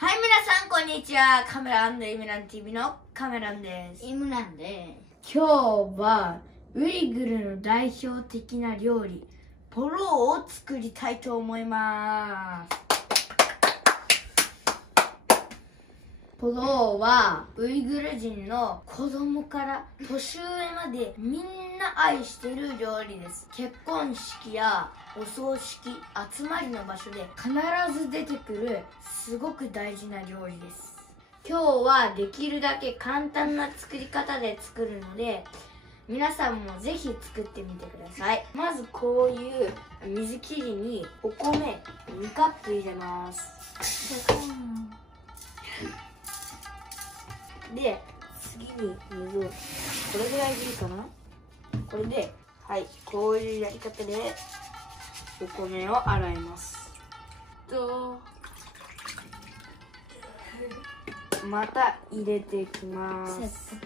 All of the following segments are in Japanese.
はい、皆さんこんにちは。カメラ&イムラン TV のカメランです。イムランで今日はウイグルの代表的な料理ポローを作りたいと思います。ポローはウイグル人の子供から年上までみんな愛している料理です。結婚式やお葬式、集まりの場所で必ず出てくるすごく大事な料理です。今日はできるだけ簡単な作り方で作るので皆さんもぜひ作ってみてください。まずこういう水切りにお米2カップ入れます。で、次に水をこれぐらい入れるかな。これで、はい、こういうやり方でお米を洗います。また入れていきます。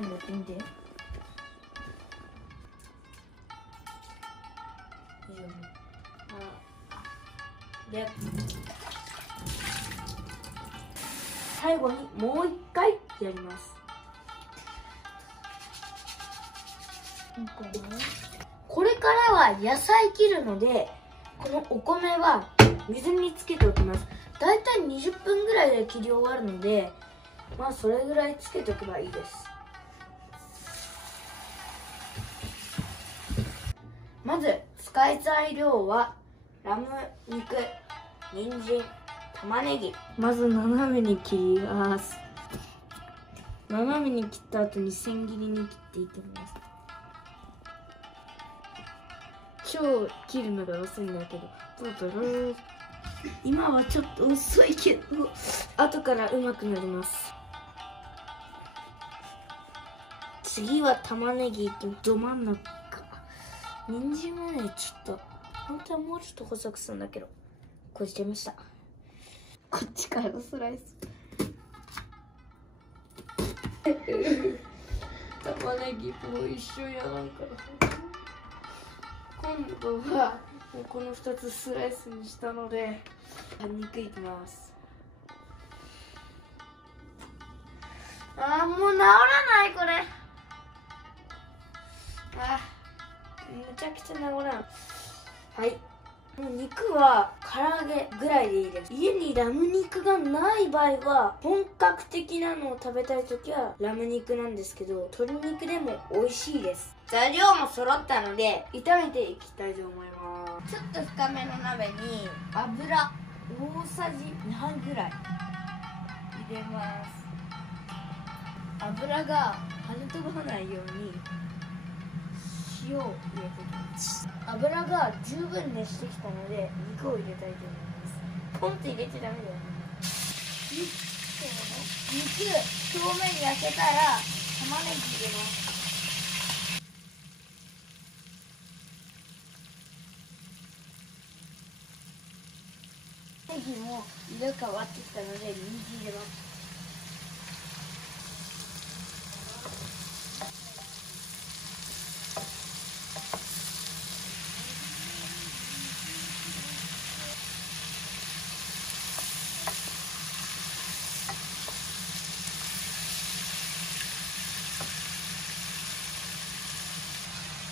やってみて。で、最後にもう一回やります。これからは野菜切るので、このお米は水につけておきます。だいたい20分ぐらいで切り終わるので、まあそれぐらいつけておけばいいです。まず使い材料はラム肉、人参、玉ねぎ。まず斜めに切ります。斜めに切った後に千切りに切っていってみます。超切るのが遅いんだけど、今はちょっと遅いけど後からうまくなります。次は玉ねぎとど真ん中。人参もね、ちょっと本当はもうちょっと細くするんだけどこうしちゃいました。こっちからスライス玉ねぎと一緒やなんか今度はこの2つスライスにしたので肉いきます。もう治らないこれ。むちゃくちゃ治らん。はい、もう肉は唐揚げぐらいでいいです。家にラム肉がない場合は本格的なのを食べたいときはラム肉なんですけど、鶏肉でも美味しいです。材料も揃ったので炒めていきたいと思います。ちょっと深めの鍋に油大さじ2杯ぐらい入れます。油が跳ね飛ばないように塩を入れていきます。油が十分熱してきたので肉を入れたいと思います。ポンって入れちゃダメだよ。肉表面焼けたら玉ねぎ入れます。ネギも色変わってきたので人参入れます。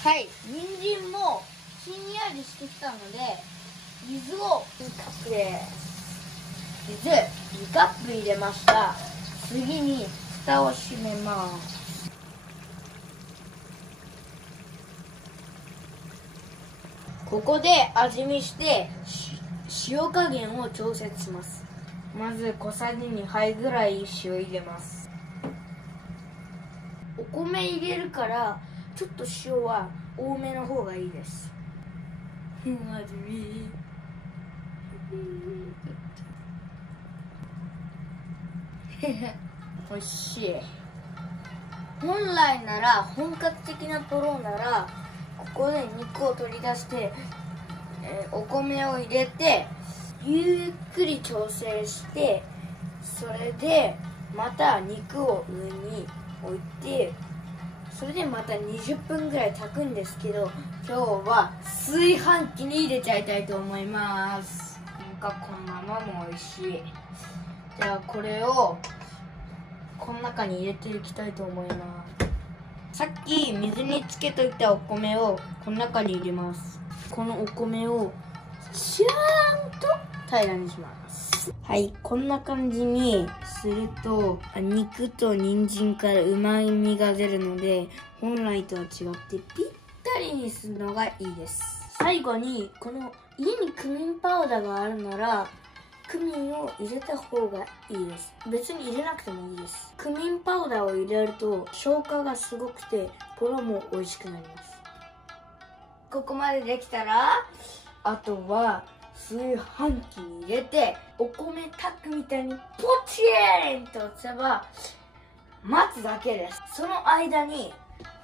はい、人参もひんやりしてきたので水を2カップです。水2カップ入れました。次に蓋を閉めます。ここで味見して塩加減を調節します。まず小さじ2杯ぐらい塩入れます。お米入れるからちょっと塩は多めの方がいいです。味見おいしい。本来なら本格的なポロならここで肉を取り出して、お米を入れてゆっくり調整して、それでまた肉を上に置いてそれでまた20分ぐらい炊くんですけど、今日は炊飯器に入れちゃいたいと思います。なんかこのままも美味しい。じゃあこれをこの中に入れていきたいと思います。さっき水につけといたお米をこの中に入れます。このお米をちゃんと平らにします。はい、こんな感じにすると肉と人参からうまみが出るので、本来とは違ってぴったりにするのがいいです。最後にこの家にクミンパウダーがあるならクミンを入れた方がいいです。別に入れなくてもいいです。クミンパウダーを入れると消化がすごくてポロも美味しくなります。ここまでできたらあとは炊飯器に入れてお米炊くみたいにポチーンと打てば待つだけです。その間に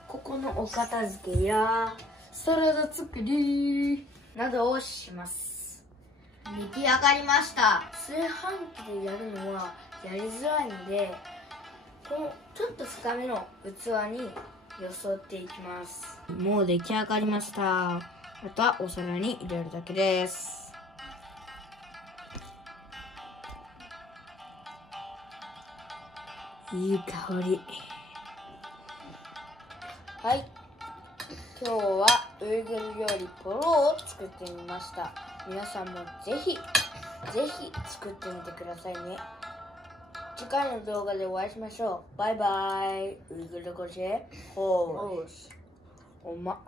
ここのお片付けやサラダ作りなどをします。出来上がりました。炊飯器でやるのはやりづらいので、このちょっと深めの器によそっていきます。もう出来上がりました。あとはお皿に入れるだけです。いい香り。はい、今日はウイグル料理ポロを作ってみました。皆さんもぜひ作ってみてくださいね。次回の動画でお会いしましょう。バイバイ。ウイグルコシェホース。おま。